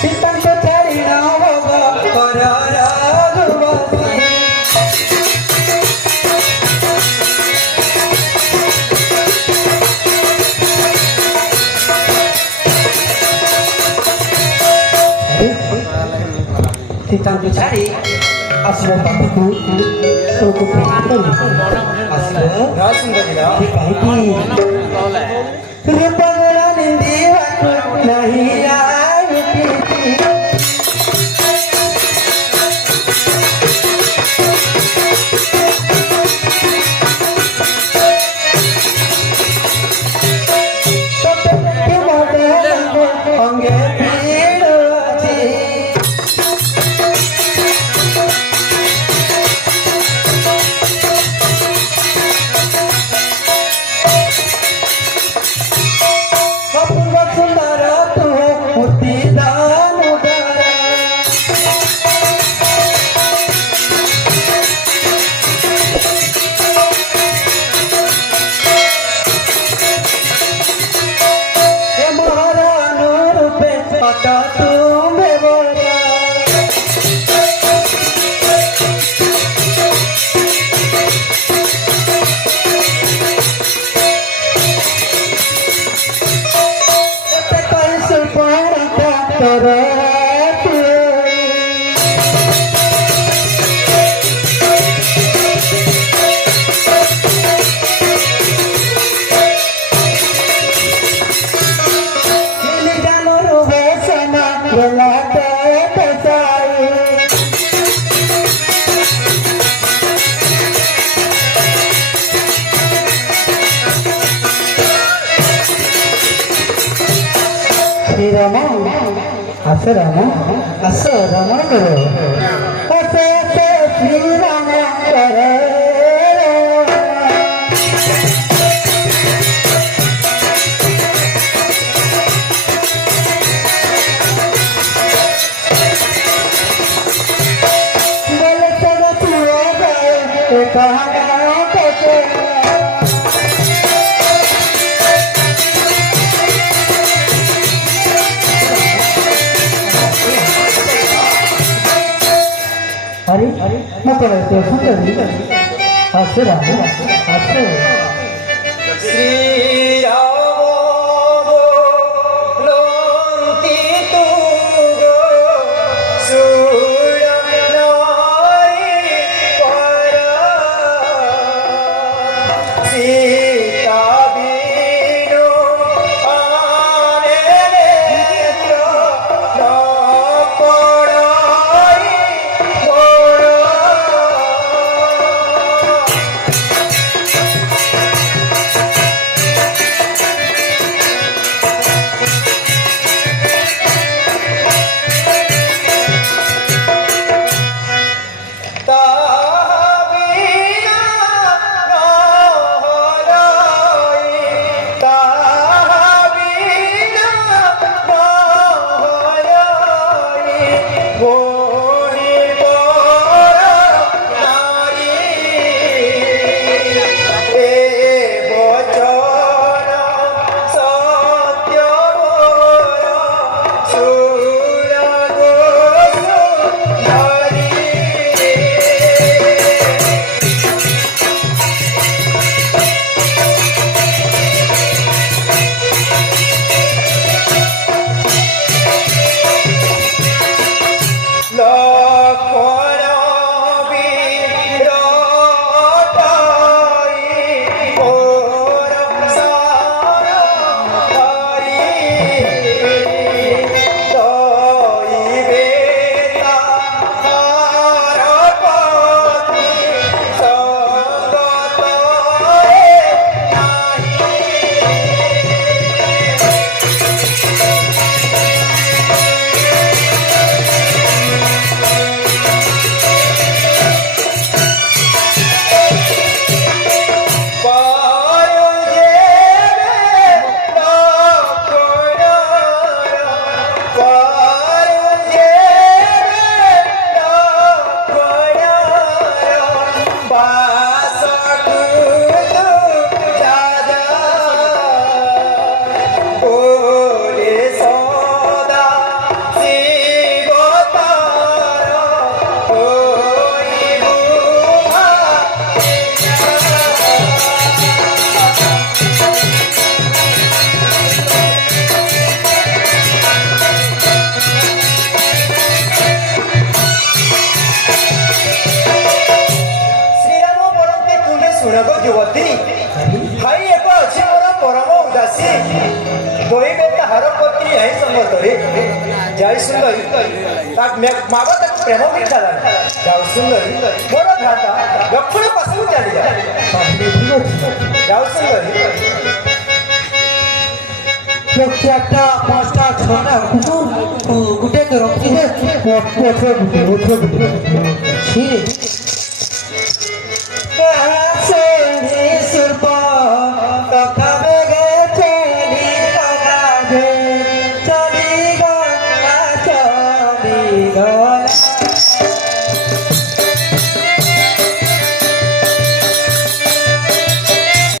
सीतांचं छाडी नाव ग रघुवंशी सीतांची छाडी असलं बाबू तो कुठे असलं हे काही की पगडा निंदी वाटत नाही असं रामा करो श्रीराम कर अरे नको तो सुंदर असं राम असं ସୁନକ ଯୁବତୀ ଭାଇ ଏକ ଅଛି ମୋର ପରମ ଉଦାସୀ ଦହିବେ ତାହାର ପତ୍ନୀ ଏହି ସମ୍ବତରେ ଯାଇ ସୁନ୍ଦରୀ ମାଗ ତାକୁ ପ୍ରେମ ମିଠା ଲାଗେ ଯାଉ ସୁନ୍ଦରୀ ମୋର ଭ୍ରାତା ଦକ୍ଷିଣ ପାଶକୁ ଚାଲିଯାଏ ଯାଉ ସୁନ୍ଦରୀ ଚାରିଟା ପାଞ୍ଚଟା ଛଅଟା ଗୋଟେ ରଖିଲେ Go